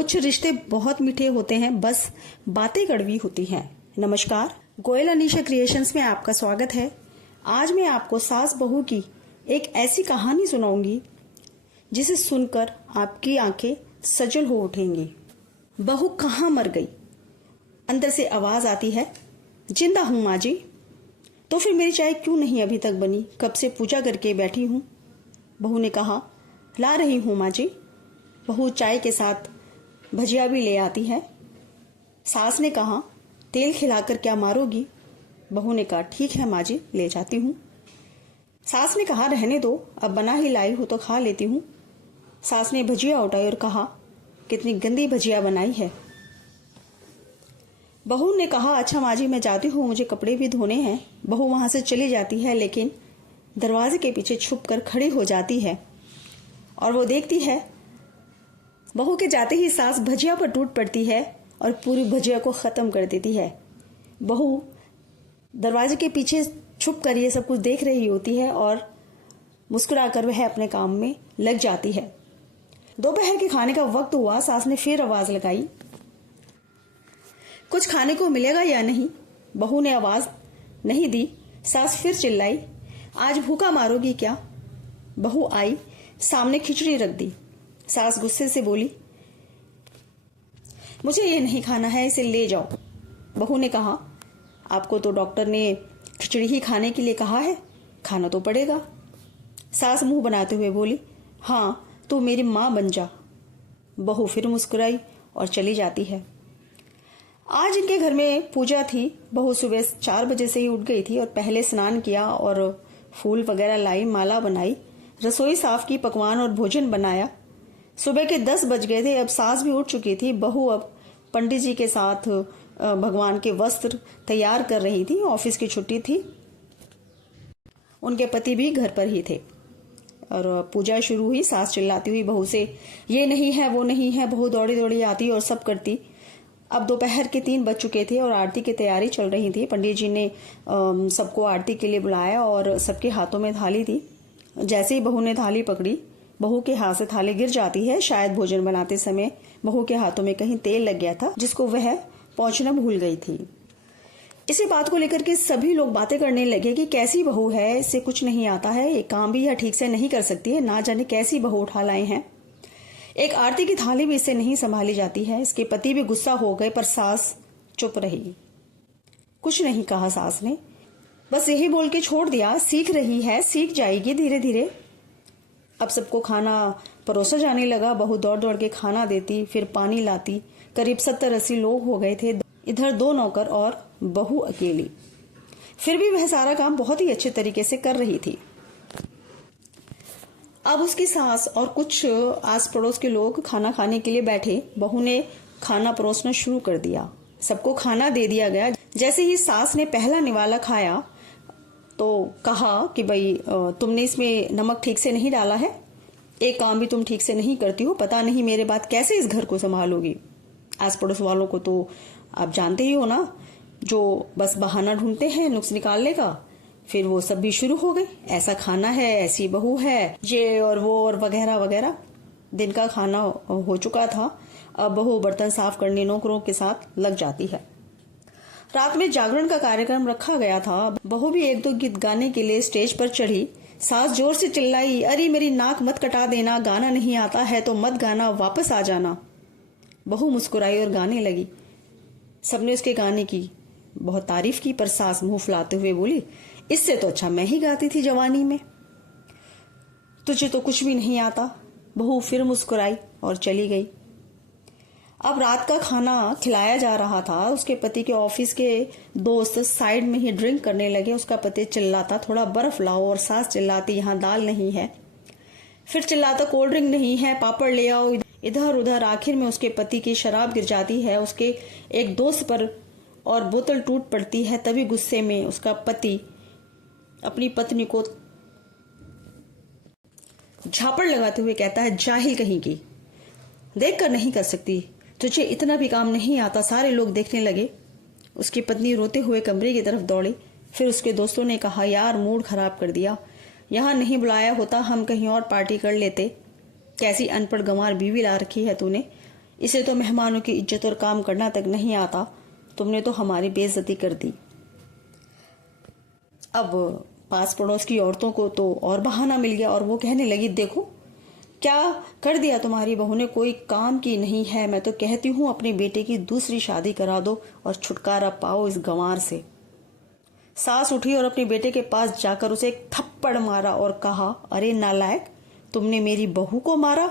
कुछ रिश्ते बहुत मीठे होते हैं, बस बातें कड़वी होती हैं। नमस्कार, गोयल अनीशा क्रिएशंस में आपका स्वागत है। आज मैं आपको सास बहू की एक ऐसी कहानी सुनाऊंगी जिसे सुनकर आपकी आंखें सजल हो उठेंगी। बहू कहाँ मर गई? अंदर से आवाज आती है, जिंदा हूं माँ जी। तो फिर मेरी चाय क्यों नहीं अभी तक बनी? कब से पूजा करके बैठी हूं। बहू ने कहा, ला रही हूं माँ जी। बहू चाय के साथ भजिया भी ले आती है। सास ने कहा, तेल खिलाकर क्या मारोगी? बहू ने कहा, ठीक है माँ जी, ले जाती हूँ। सास ने कहा, रहने दो, अब बना ही लाई हो तो खा लेती हूँ। सास ने भजिया उठाई और कहा, कितनी गंदी भजिया बनाई है। बहू ने कहा, अच्छा माँ जी, मैं जाती हूँ, मुझे कपड़े भी धोने हैं। बहू वहां से चली जाती है, लेकिन दरवाजे के पीछे छुप कर खड़ी हो जाती है और वो देखती है। बहू के जाते ही सास भजिया पर टूट पड़ती है और पूरी भजिया को खत्म कर देती है। बहू दरवाजे के पीछे छुप कर ये सब कुछ देख रही होती है और मुस्कुराकर वह अपने काम में लग जाती है। दोपहर के खाने का वक्त हुआ। सास ने फिर आवाज लगाई, कुछ खाने को मिलेगा या नहीं? बहू ने आवाज नहीं दी। सास फिर चिल्लाई, आज भूखा मारोगी क्या? बहू आई, सामने खिचड़ी रख दी। सास गुस्से से बोली, मुझे ये नहीं खाना है, इसे ले जाओ। बहू ने कहा, आपको तो डॉक्टर ने खिचड़ी ही खाने के लिए कहा है, खाना तो पड़ेगा। सास मुंह बनाते हुए बोली, हाँ तो मेरी माँ बन जा। बहू फिर मुस्कुराई और चली जाती है। आज इनके घर में पूजा थी। बहू सुबह 4 बजे से ही उठ गई थी और पहले स्नान किया और फूल वगैरह लाई, माला बनाई, रसोई साफ की, पकवान और भोजन बनाया। सुबह के 10 बज गए थे। अब सास भी उठ चुकी थी। बहू अब पंडित जी के साथ भगवान के वस्त्र तैयार कर रही थी। ऑफिस की छुट्टी थी। उनके पति भी घर पर ही थे और पूजा शुरू हुई। सास चिल्लाती हुई बहू से, ये नहीं है, वो नहीं है। बहू दौड़ी दौड़ी आती और सब करती। अब दोपहर के 3 बज चुके थे और आरती की तैयारी चल रही थी। पंडित जी ने सबको आरती के लिए बुलाया और सबके हाथों में थाली दी। जैसे ही बहू ने थाली पकड़ी, बहू के हाथ से थाली गिर जाती है। शायद भोजन बनाते समय बहू के हाथों में कहीं तेल लग गया था, जिसको वह पहुंचना भूल गई थी। इसी बात को लेकर के सभी लोग बातें करने लगे कि कैसी बहू है, इससे कुछ नहीं आता है, एक काम भी यह ठीक से नहीं कर सकती है, ना जाने कैसी बहू उठा लाए हैं। एक आरती की थाली भी इससे नहीं संभाली जाती है। इसके पति भी गुस्सा हो गए, पर सास चुप रही। कुछ नहीं कहा सास ने, बस यही बोल के छोड़ दिया, सीख रही है, सीख जाएगी धीरे धीरे। अब सबको खाना परोसा जाने लगा। बहू दौड़ दौड़ के खाना देती, फिर पानी लाती। करीब 70-80 लोग हो गए थे। इधर 2 नौकर और बहू अकेली। फिर भी वह सारा काम बहुत ही अच्छे तरीके से कर रही थी। अब उसकी सास और कुछ आस पड़ोस के लोग खाना खाने के लिए बैठे। बहू ने खाना परोसना शुरू कर दिया। सबको खाना दे दिया गया। जैसे ही सास ने पहला निवाला खाया तो कहा कि भाई, तुमने इसमें नमक ठीक से नहीं डाला है, एक काम भी तुम ठीक से नहीं करती हो, पता नहीं मेरे बाद कैसे इस घर को संभालोगी। आस पड़ोस वालों को तो आप जानते ही हो ना, जो बस बहाना ढूंढते हैं नुक्स निकालने का। फिर वो सब भी शुरू हो गए, ऐसा खाना है, ऐसी बहू है, ये और वो और वगैरह वगैरह। दिन का खाना हो चुका था। अब बहू बर्तन साफ करने नौकरों के साथ लग जाती है। रात में जागरण का कार्यक्रम रखा गया था। बहू भी 1-2 गीत गाने के लिए स्टेज पर चढ़ी। सास जोर से चिल्लाई, अरे मेरी नाक मत कटा देना, गाना नहीं आता है तो मत गाना, वापस आ जाना। बहू मुस्कुराई और गाने लगी। सबने उसके गाने की बहुत तारीफ की, पर सास मुंह फुलाते हुए बोली, इससे तो अच्छा मैं ही गाती थी जवानी में, तुझे तो कुछ भी नहीं आता। बहू फिर मुस्कुराई और चली गई। अब रात का खाना खिलाया जा रहा था। उसके पति के ऑफिस के दोस्त साइड में ही ड्रिंक करने लगे। उसका पति चिल्लाता, थोड़ा बर्फ लाओ, और सास चिल्लाती, यहाँ दाल नहीं है। फिर चिल्लाता, कोल्ड ड्रिंक नहीं है, पापड़ ले आओ। इधर उधर आखिर में उसके पति की शराब गिर जाती है उसके एक दोस्त पर और बोतल टूट पड़ती है। तभी गुस्से में उसका पति अपनी पत्नी को झापड़ लगाते हुए कहता है, जाहिल कहीं की, देख कर नहीं कर सकती, तुझे इतना भी काम नहीं आता। सारे लोग देखने लगे। उसकी पत्नी रोते हुए कमरे की तरफ दौड़ी। फिर उसके दोस्तों ने कहा, यार मूड खराब कर दिया, यहाँ नहीं बुलाया होता, हम कहीं और पार्टी कर लेते। कैसी अनपढ़ गंवार बीवी ला रखी है तूने, इसे तो मेहमानों की इज्जत और काम करना तक नहीं आता, तुमने तो हमारी बेइज्जती कर दी। अब पास पड़ोस की औरतों को तो और बहाना मिल गया और वो कहने लगी, देखो क्या कर दिया तुम्हारी बहू ने, कोई काम की नहीं है। मैं तो कहती हूँ अपने बेटे की दूसरी शादी करा दो और छुटकारा पाओ इस गंवार से। सास उठी और अपने बेटे के पास जाकर उसे एक थप्पड़ मारा और कहा, अरे नालायक, तुमने मेरी बहू को मारा,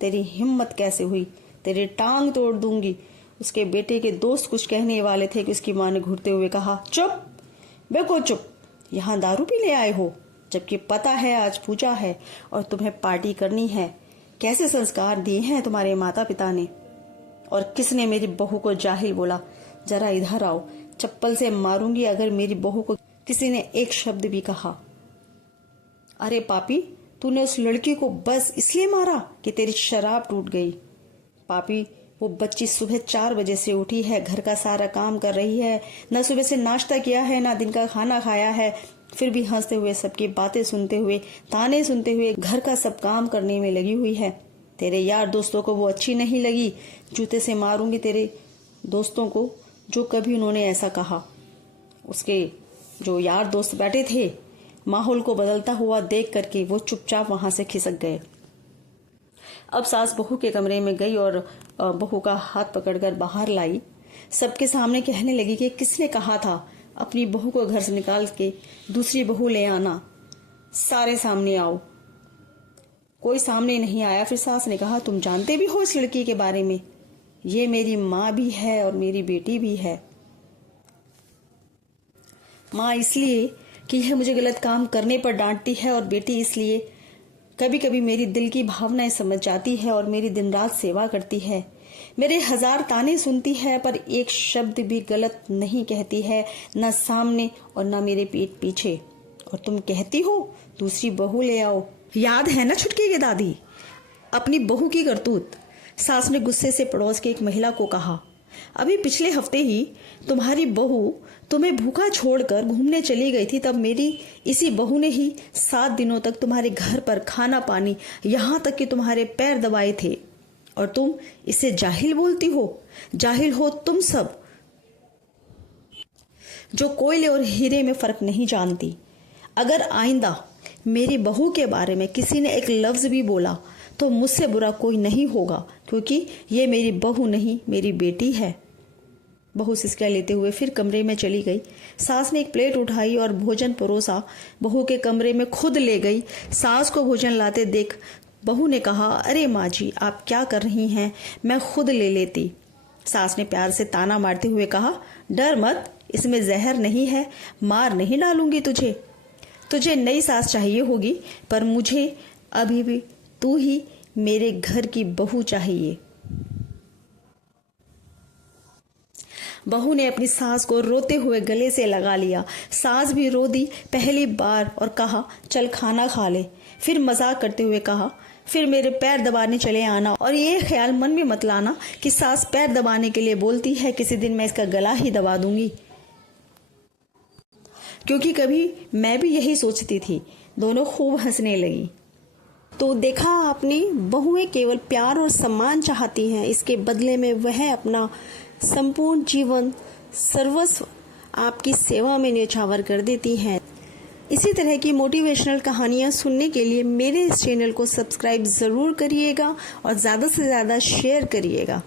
तेरी हिम्मत कैसे हुई, तेरी टांग तोड़ दूंगी। उसके बेटे के दोस्त कुछ कहने वाले थे कि उसकी मां ने घूरते हुए कहा, चुप बेको चुप, यहाँ दारू पी ले आए हो, जबकि पता है आज पूजा है और तुम्हें पार्टी करनी है। कैसे संस्कार दिए हैं तुम्हारे माता पिता ने, और किसने मेरी बहू को जाहिल बोला। जरा इधर आओ, चप्पल से मारूंगी अगर मेरी बहू को किसी ने एक शब्द भी कहा। अरे पापी, तूने उस लड़की को बस इसलिए मारा कि तेरी शराब टूट गई। पापी, वो बच्ची सुबह 4 बजे से उठी है, घर का सारा काम कर रही है, न सुबह से नाश्ता किया है, ना दिन का खाना खाया है, फिर भी हंसते हुए, सबकी बातें सुनते हुए, ताने सुनते हुए घर का सब काम करने में लगी हुई है। तेरे यार दोस्तों को वो अच्छी नहीं लगी, जूते से मारूंगी तेरे दोस्तों को जो कभी उन्होंने ऐसा कहा। उसके जो यार दोस्त बैठे थे, माहौल को बदलता हुआ देख करके वो चुपचाप वहां से खिसक गए। अब सास बहू के कमरे में गई और बहू का हाथ पकड़कर बाहर लाई। सबके सामने कहने लगी कि किसने कहा था अपनी बहू को घर से निकाल के दूसरी बहू ले आना, सारे सामने आओ। कोई सामने नहीं आया। फिर सास ने कहा, तुम जानते भी हो इस लड़की के बारे में, ये मेरी माँ भी है और मेरी बेटी भी है। माँ इसलिए कि यह मुझे गलत काम करने पर डांटती है, और बेटी इसलिए कभी कभी मेरी दिल की भावनाएं समझ जाती है और मेरी दिन रात सेवा करती है। मेरे 1000 ताने सुनती है पर एक शब्द भी गलत नहीं कहती है, न सामने और न मेरे पीठ पीछे। और तुम कहती हो दूसरी बहू ले आओ। याद है ना छुटकी की दादी, अपनी बहू की करतूत। सास ने गुस्से से पड़ोस की एक महिला को कहा, अभी पिछले हफ्ते ही तुम्हारी बहू तुम्हें भूखा छोड़कर घूमने चली गई थी, तब मेरी इसी बहू ने ही 7 दिनों तक तुम्हारे घर पर खाना पानी, यहाँ तक कि तुम्हारे पैर दबाए थे, और तुम इसे जाहिल बोलती हो। जाहिल हो तुम सब, जो कोयले और हीरे में फर्क नहीं जानती। अगर आइंदा मेरी बहू के बारे में किसी ने एक लफ्ज भी बोला तो मुझसे बुरा कोई नहीं होगा, क्योंकि ये मेरी बहू नहीं, मेरी बेटी है। बहू सिसकियां लेते हुए फिर कमरे में चली गई। सास ने एक प्लेट उठाई और भोजन परोसा, बहू के कमरे में खुद ले गई। सास को भोजन लाते देख बहू ने कहा, अरे माँ जी, आप क्या कर रही हैं, मैं खुद ले लेती। सास ने प्यार से ताना मारते हुए कहा, डर मत, इसमें जहर नहीं है, मार नहीं डालूंगी तुझे। तुझे नई सास चाहिए होगी, पर मुझे अभी भी तू ही मेरे घर की बहू चाहिए। बहू ने अपनी सास को रोते हुए गले से लगा लिया। सास भी रो दी पहली बार और कहा, चल खाना खा ले। फिर मजाक करते हुए कहा, फिर मेरे पैर दबाने चले आना, और ये ख्याल मन में मत लाना कि सास पैर दबाने के लिए बोलती है, किसी दिन मैं इसका गला ही दबा दूंगी। क्योंकि कभी मैं भी यही सोचती थी। दोनों खूब हंसने लगी। तो देखा आपने, बहुएं केवल प्यार और सम्मान चाहती हैं, इसके बदले में वह अपना संपूर्ण जीवन, सर्वस्व आपकी सेवा में न्यौछावर कर देती हैं। इसी तरह की मोटिवेशनल कहानियाँ सुनने के लिए मेरे इस चैनल को सब्सक्राइब ज़रूर करिएगा और ज़्यादा से ज़्यादा शेयर करिएगा।